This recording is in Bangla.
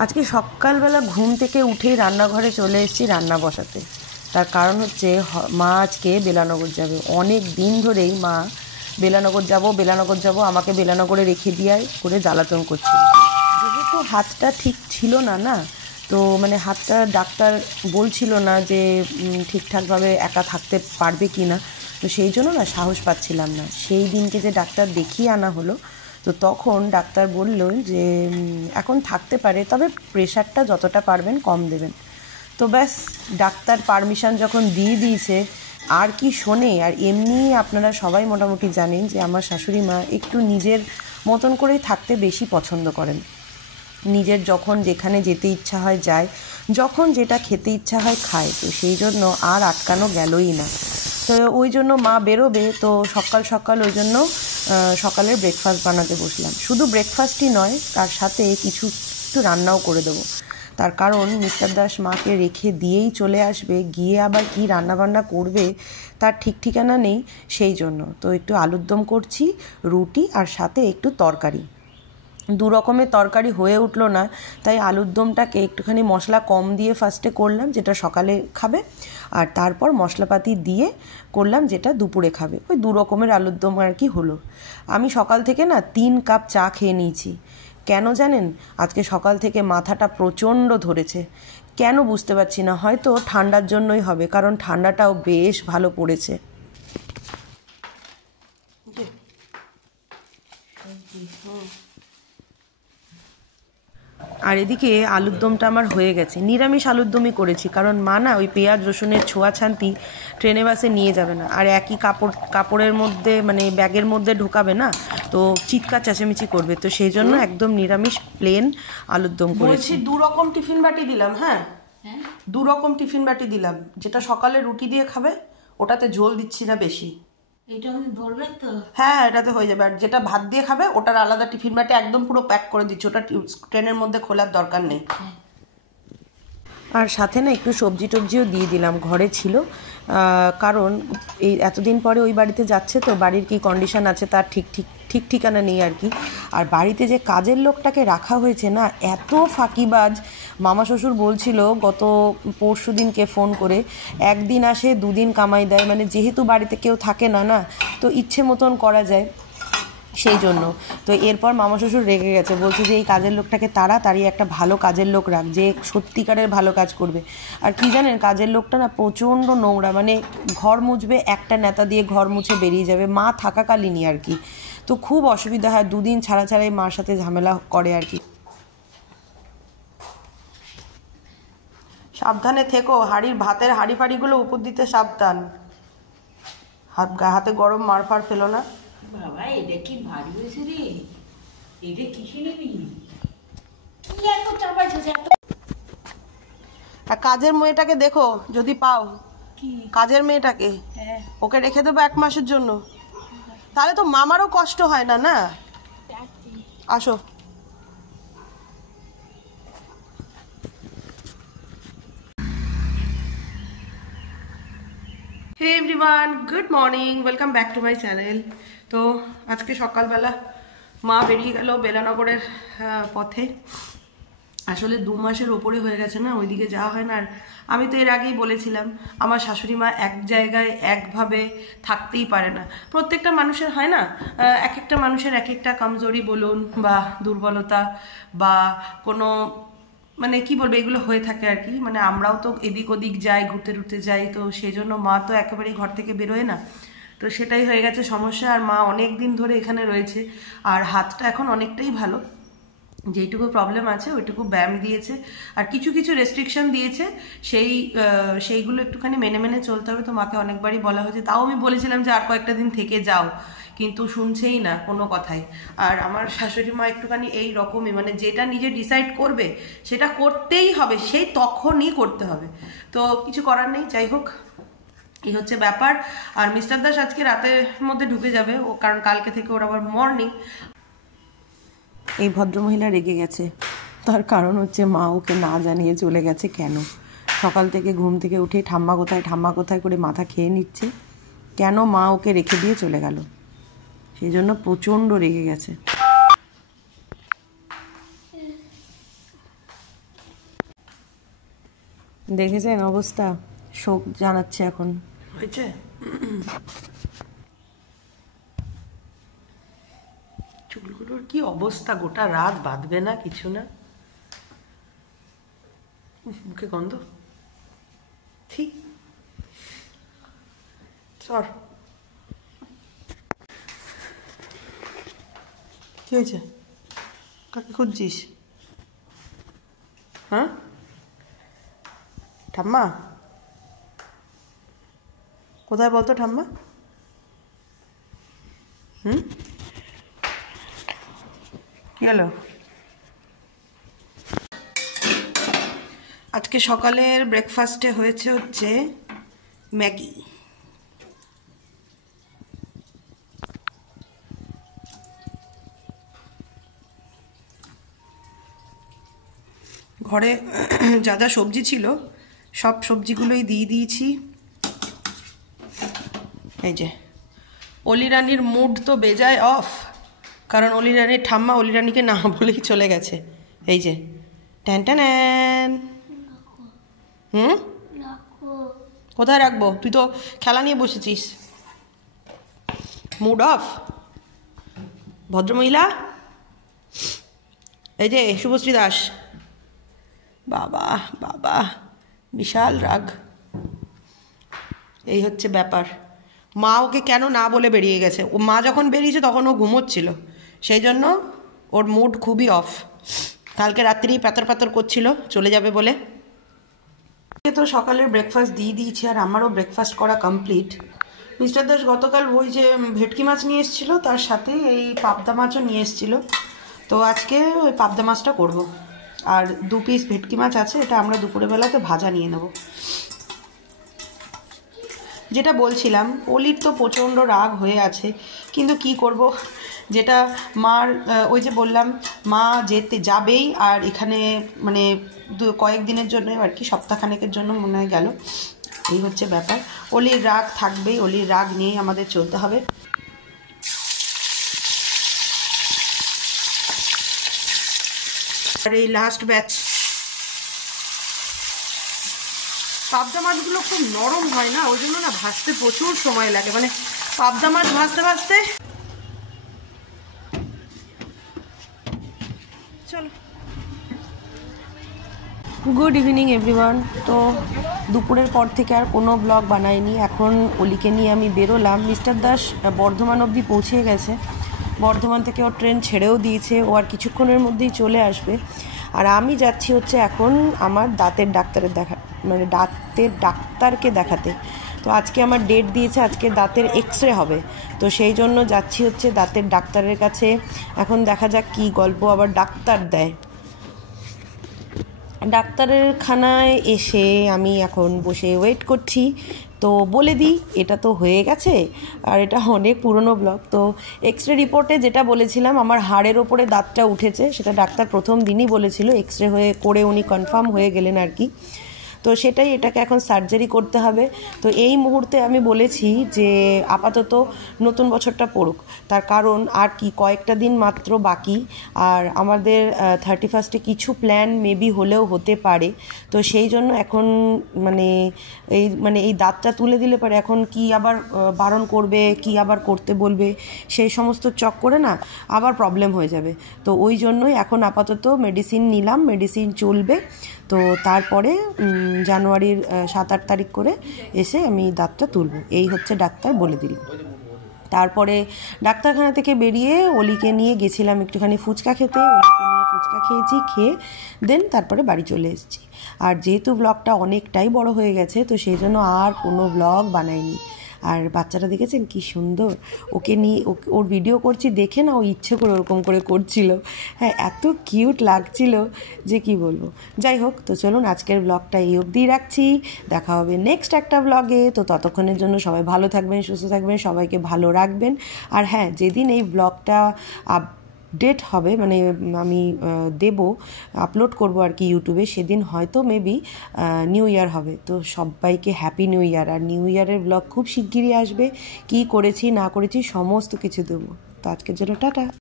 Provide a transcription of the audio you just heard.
আজকে সকালবেলা ঘুম থেকে উঠেই রান্নাঘরে চলে এসেছি রান্না বসাতে। তার কারণ হচ্ছে মা আজকে বেলানগর যাবে। অনেক দিন ধরেই মা বেলানগর যাব আমাকে বেলানগরে রেখে দিয়ে করে জ্বালাতন করছিল। যেহেতু হাতটা ঠিক ছিল না না, তো মানে হাতটা ডাক্তার বলছিল না যে ঠিকঠাকভাবে একা থাকতে পারবে কি না, তো সেই জন্য না সাহস পাচ্ছিলাম না। সেই দিনকে যে ডাক্তার দেখিয়ে আনা হলো, তো তখন ডাক্তার বলল যে এখন থাকতে পারে, তবে প্রেশারটা যতটা পারবেন কম দেবেন। তো ব্যাস, ডাক্তার পারমিশন যখন দিয়ে দিয়েছে আর কি শোনে। আর এমনি আপনারা সবাই মোটামুটি জানেন যে আমার শাশুড়ি মা একটু নিজের মতন করেই থাকতে বেশি পছন্দ করেন। নিজের যখন যেখানে যেতে ইচ্ছা হয় যায়, যখন যেটা খেতে ইচ্ছা হয় খায়। তো সেই জন্য আর আটকানো গেলই না। তো ওই জন্য মা বেরোবে, তো সকাল সকাল ওই জন্য সকালের ব্রেকফাস্ট বানাতে বসলাম। শুধু ব্রেকফাস্টই নয়, তার সাথে কিছু একটু রান্নাও করে দেবো। তার কারণ মিস্টার দাস মাকে রেখে দিয়েই চলে আসবে, গিয়ে আবার কি রান্নাবান্না করবে তার ঠিক ঠিকানা নেই। সেই জন্য তো একটু আলুর দম করছি, রুটি আর সাথে একটু তরকারি। দু রকমের তরকারি হয়ে উঠলো না, তাই আলুর দমটাকে একটুখানি মশলা কম দিয়ে ফার্স্টে করলাম, যেটা সকালে খাবে, আর তারপর মশলাপাতি দিয়ে করলাম যেটা দুপুরে খাবে। ওই দু রকমের আলুর দম আর কি হলো। আমি সকাল থেকে না 3 কাপ চা খেয়ে নিয়েছি। কেন জানেন? আজকে সকাল থেকে মাথাটা প্রচণ্ড ধরেছে। কেন বুঝতে পারছি না, হয়তো ঠান্ডার জন্যই হবে, কারণ ঠান্ডাটাও বেশ ভালো পড়েছে। আর এদিকে আলুর দমটা আমার হয়ে গেছে। নিরামিষ আলুর দমই করেছি, কারণ মা না ওই পেঁয়াজ রসুনের ছোঁয়া ছান্তি ট্রেনে বাসে নিয়ে যাবে না, আর একই কাপড়ের মধ্যে মানে ব্যাগের মধ্যে ঢোকাবে না, তো চিৎকার চেঁচামেচি করবে। তো সেই জন্য একদম নিরামিষ প্লেন আলুর দম করেছি। 2 রকম টিফিন বাটি দিলাম। হ্যাঁ, 2 রকম টিফিন বাটি দিলাম। যেটা সকালে রুটি দিয়ে খাবে ওটাতে ঝোল দিচ্ছি না বেশি। হ্যাঁ, এটাতে হয়ে যাবে। আর যেটা ভাত দিয়ে খাবে ওটার আলাদা টিফিন বাটি একদম পুরো প্যাক করে দিচ্ছি, ওটা ট্রেনের মধ্যে খোলার দরকার নেই। আর সাথে না একটু সবজি টবজিও দিয়ে দিলাম, ঘরে ছিল। কারণ এই এতদিন পরে ওই বাড়িতে যাচ্ছে, তো বাড়ির কি কন্ডিশন আছে তার ঠিক ঠিকানা নেই আর কি। আর বাড়িতে যে কাজের লোকটাকে রাখা হয়েছে না, এত ফাঁকিবাজ। মামা শ্বশুর বলছিল গত পরশু দিনকে ফোন করে, একদিন আসে 2 দিন কামাই দেয়। মানে যেহেতু বাড়িতে কেউ থাকে না না, তো ইচ্ছে মতন করা যায়, সেই জন্য। তো এরপর মামা শ্বশুর রেগে গেছে, বলছে যে এই কাজের লোকটাকে তাড়াতাড়ি একটা ভালো কাজের লোক রাখ, যে সত্যিকারের ভালো কাজ করবে। আর কি জানেন, কাজের লোকটা না প্রচণ্ড নোংরা, মানে ঘর মুছবে, একটা নেতা দিয়ে ঘর মুছে বেরিয়ে যাবে, মা থাকাকালীনই আর কি। তো খুব অসুবিধা হয়, 2 দিন ছাড়া ছাড়াই মার সাথে ঝামেলা করে আর কি। সাবধানে থেকো, ভাতের হাঁড়ি ফাড়িগুলো উপর দিতে সাবধান, হাতে গরম মার ফার ফেলো না। বাবা, এটা কি ভারী হয়েছে রে, এটা কিসে নেবি? কাজের মেয়েটাকে দেখো যদি পাও, কাজের মেয়েটাকে, ওকে রেখে দেবো 1 মাসের জন্য, তাহলে তো মামারও কষ্ট হয় না। না, আসো। Hey everyone, good morning, welcome back to my channel. তো আজকে সকালবেলা মা বেরিয়ে গেল বেলানগরের পথে। আসলে 2 মাসের ওপরে হয়ে গেছে না, ওইদিকে যাওয়া হয় না। আর আমি তো এর আগেই বলেছিলাম, আমার শাশুড়ি মা এক জায়গায় একভাবে থাকতেই পারে না। প্রত্যেকটা মানুষের হয় না, এক একটা মানুষের এক একটা কমজোরি বলুন বা দুর্বলতা বা কোনো মানে কি বলবো, এগুলো হয়ে থাকে আর কি। মানে আমরাও তো এদিক ওদিক যাই, ঘুরতে টুরতে যাই, তো সেই জন্য মা তো একেবারেই ঘর থেকে বেরোয় না। তো সেটাই হয়ে গেছে সমস্যা। আর মা অনেক দিন ধরে এখানে রয়েছে, আর হাতটা এখন অনেকটাই ভালো। যেইটুকু প্রবলেম আছে ওইটুকু ব্যায়াম দিয়েছে, আর কিছু কিছু রেস্ট্রিকশন দিয়েছে, সেইগুলো একটুখানি মেনে মেনে চলতে হবে। তো মাকে অনেকবারই বলা হয়েছে, তাও আমি বলেছিলাম যে আর কয়েকটা দিন থেকে যাও, কিন্তু শুনছেই না কোনো কথাই। আর আমার শাশুড়ি মা একটুখানি এই রকমই, মানে যেটা নিজে ডিসাইড করবে সেটা করতেই হবে, সেই তখনই করতে হবে। তো কিছু করার নেই, যাই হোক, এই হচ্ছে ব্যাপার। আর মিস্টার দাস আজকে রাতের মধ্যে ঢুকে যাবে, ও কারণ কালকে থেকে ওর আবার মর্নিং। এই ভদ্রমহিলা রেগে গেছে, তার কারণ হচ্ছে মা ওকে না জানিয়ে চলে গেছে। কেন? সকাল থেকে ঘুম থেকে উঠে ঠাম্মা কোথায় করে মাথা খেয়ে নিচ্ছে, কেন মা ওকে রেখে দিয়ে চলে গেল, সেই জন্য প্রচণ্ড রেগে গেছে। দেখেছেন অবস্থা, শোক জানাচ্ছে এখন। হয়েছে? চুলগুলোর কি অবস্থা, গোটা রাত বাঁধবে না, কিছু না। মুখে গন্ধ, ঠিক সর। কি হয়েছে? কাকে খুঁজছিস? হ্যাঁ ঠাম্মা কোথায় বলতো ঠাম্মা? কি হলো? আজকে সকালের ব্রেকফাস্টে হয়েছে হচ্ছে ম্যাগি। ঘরে যা যা সবজি ছিল সব সবজিগুলোই দিয়ে দিয়েছি। এই যে অলি রানির মুড তো বেজায় অফ, কারণ অলি রানির ঠাম্মা অলি রানিকে না বলেই চলে গেছে। এই যে ট্যান ট্যান। কোথায় রাখবো? তুই তো খেলা নিয়ে বসেছিস। মুড অফ ভদ্রমহিলা। এই যে শুভশ্রী দাস, বাবা বাবা বিশাল রাগ। এই হচ্ছে ব্যাপার। মা ওকে কেন না বলে বেরিয়ে গেছে। ও মা যখন বেরিয়েছে তখন ও ঘুমোচ্ছিল, সেই জন্য ওর মুড খুবই অফ। কালকে রাত্রেই পাতর পাতর করছিল চলে যাবে বলে। তো সকালের ব্রেকফাস্ট দিয়ে দিয়েছি, আর আমারও ব্রেকফাস্ট করা কমপ্লিট। মিস্টার দাস গতকাল ওই যে ভেটকি মাছ নিয়ে এসেছিলো, তার সাথে এই পাবদা মাছও নিয়ে এসেছিলো। তো আজকে ওই পাবদা মাছটা করব, আর 2 পিস ভেটকি মাছ আছে, এটা আমরা দুপুরে বেলাতে ভাজা নিয়ে নেব। যেটা বলছিলাম, অলির তো প্রচণ্ড রাগ হয়ে আছে, কিন্তু কি করব, যেটা মার ওই যে বললাম মা যেতে যাবেই, আর এখানে মানে কয়েকদিনের জন্য আর কি, সপ্তাহখানেকের জন্য মনে হয় গেল। এই হচ্ছে ব্যাপার। অলির রাগ থাকবেই, অলির রাগ নিয়েই আমাদের চলতে হবে। আর এই লাস্ট ব্যাচ পাবদা মাছগুলো খুব নরম হয় না, ওই জন্য না ভাজতে প্রচুর সময় লাগে, মানে পাবদা মাছ ভাজতে ভাজতে। চলো, গুড ইভিনিং এভরিওয়ান। তো দুপুরের পর থেকে আর কোনো ব্লগ বানাইনি। এখন অলিকে নিয়ে আমি বেরোলাম। মিস্টার দাস বর্ধমান অবধি পৌঁছে গেছে, বর্ধমান থেকে ওর ট্রেন ছেড়েও দিয়েছে, ও আর কিছুক্ষণের মধ্যেই চলে আসবে। আর আমি যাচ্ছি হচ্ছে এখন আমার দাঁতের ডাক্তারকে দেখাতে। তো আজকে আমার ডেট দিয়েছে, আজকে দাঁতের এক্সরে হবে, তো সেই জন্য যাচ্ছি হচ্ছে দাঁতের ডাক্তারের কাছে। এখন দেখা যাক কী গল্প আবার ডাক্তার দেয়। ডাক্তারের খানায় এসে আমি এখন বসে ওয়েট করছি। তো বলে দিই, এটা তো হয়ে গেছে, আর এটা অনেক পুরনো ব্লগ। তো এক্সরে রিপোর্টে যেটা বলেছিলাম, আমার হাড়ের ওপরে দাঁতটা উঠেছে, সেটা ডাক্তার প্রথম দিনই বলেছিল। এক্সরে করে উনি কনফার্ম হয়ে গেলেন আর কি। তো সেটাই, এটাকে এখন সার্জারি করতে হবে। তো এই মুহূর্তে আমি বলেছি যে আপাতত নতুন বছরটা পড়ুক, তার কারণ আর কি কয়েকটা দিন মাত্র বাকি, আর আমাদের 31 কিছু প্ল্যান মেবি হলেও হতে পারে। তো সেই জন্য এখন এই দাঁতটা তুলে দিলে পরে এখন কি আবার বারণ করবে, কি আবার করতে বলবে, সেই সমস্ত চক্করে না আবার প্রবলেম হয়ে যাবে। তো ওই জন্যই এখন আপাতত মেডিসিন নিলাম, মেডিসিন চলবে। তো তারপরে জানুয়ারির 7-8 তারিখ করে এসে আমি দাঁতটা তুলব, এই হচ্ছে ডাক্তার বলে দিল। তারপরে ডাক্তারখানা থেকে বেরিয়ে অলিকে নিয়ে গেছিলাম একটুখানি ফুচকা খেতে। অলিকে নিয়ে ফুচকা খেয়েছি, খেয়ে দেন তারপরে বাড়ি চলে এসেছি। আর যেহেতু ব্লগটা অনেকটাই বড় হয়ে গেছে, তো সেই জন্য আর কোনো ব্লগ বানাইনি। আর বাচ্চাটা দেখেছেন কি সুন্দর, ওকে নিয়ে ওর ভিডিও করছি দেখে না, ও ইচ্ছে করে ওরকম করে করছিল। হ্যাঁ, এত কিউট লাগছিল যে কি বলবো। যাই হোক, তো চলুন আজকের ব্লগটা এই অবধি রাখছি, দেখা হবে নেক্সট একটা ব্লগে। তো ততক্ষণের জন্য সবাই ভালো থাকবেন, সুস্থ থাকবেন, সবাইকে ভালো রাখবেন। আর হ্যাঁ, যেদিন এই ব্লগটা আপডেট হবে, মানে আমি আপলোড করব আর কি ইউটিউবে, সেদিন হয়তো মেবি নিউ ইয়ার হবে। তো সবাইকে হ্যাপি নিউ ইয়ার। আর নিউ ইয়ারের ব্লগ খুব শিগগিরই আসবে, কি করেছি না করেছি সমস্ত কিছু দেবো। তো আজকের জন্য টাটা।